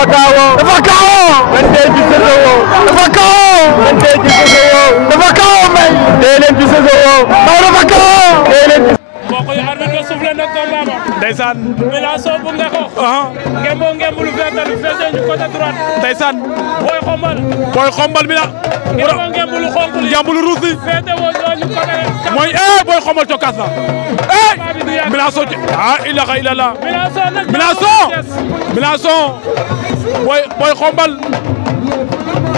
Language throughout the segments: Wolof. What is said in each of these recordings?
dafa kaawoo. dafa kaawoo. man tey ci Sosowoo. dafa kaawoo. man tey ci Sosowoo. dafa kaawoo may. tey leen ci Sosowoo. may dafa kaawoo. tey leen ci. mbokk yi arbitre bi soufflé na combat ba. ndeysaan. Milaso bu Ngeko. Ngembo ngembu lu vert lu féete ñu côté droite. ndeysaan. Boy Xombal. Boy Xombal mi la. Ngembo ngembu lu xonk li. ngembu lu ruus li. féete woo ñu côté. mooy Boy Xombal cokkaas na. Milaso ilaha illallah. Milaso. Boy Xombal.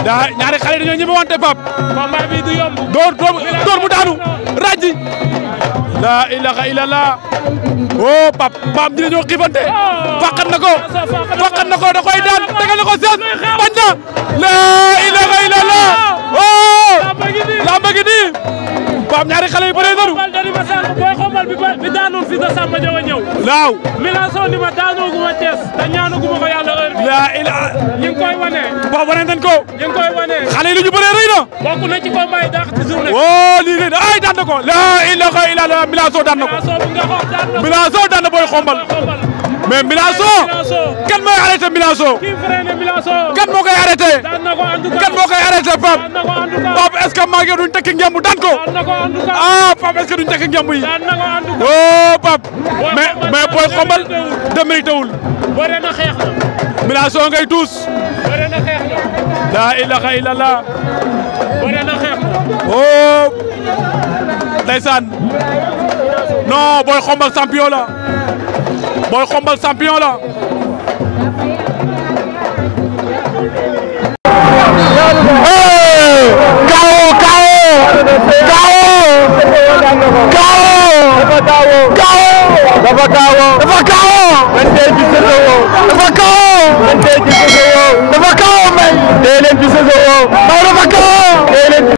ñaari xale dañoo ñeme wante Pape. combat bi du yomb. door mu daanu raji. la ilaha illallah. Pape ñi dañoo xiifante. faqat na ko da koy daan tegal na ko sees bañ na. la ilaha illallah. lamba gi nii. Pape ñaari xale yu bëree nañu. Boy Xombal bi daanoon fii sa Samba Jaw a ñëw. waaw. Milaso ni ma daanoo gu ma Thiès te ñaanu gu ma ko yàlla heure bi. la ilaha. ñu ngi koy wane. waaw wane nañ ko. ñu ngi koy wane. xale yi li ñu bëree rëy na. bokk na ci combat yi dàq ci journée. lii rëy na daan na ko. la ilaha illallah Milaso daan na ko. Milaso daan na Boy Xombal. mais Milaso. kan mooy arrêté Milaso. kii freiné Milaso. kan moo koy arrêté. daan na ko en tout cas. kan moo koy arrêté Pape. daan na ko en tout cas. Pape est-ce que maa ngi duñ tekki ngemb daan ko. daan na ko en tout cas. Pape est-ce que duñ tekki ngemb yi. daan na ko en tout cas. Pape. mais Boy Xombal démérité wul. bëre na xeex na. Milaso ngay tuus. bëre na xeex na. la ilaha illallah. bëre na xeex na. ndeysaan. non Boy Xombal champion la. Boy Xombal champion la. dafa kaawoo.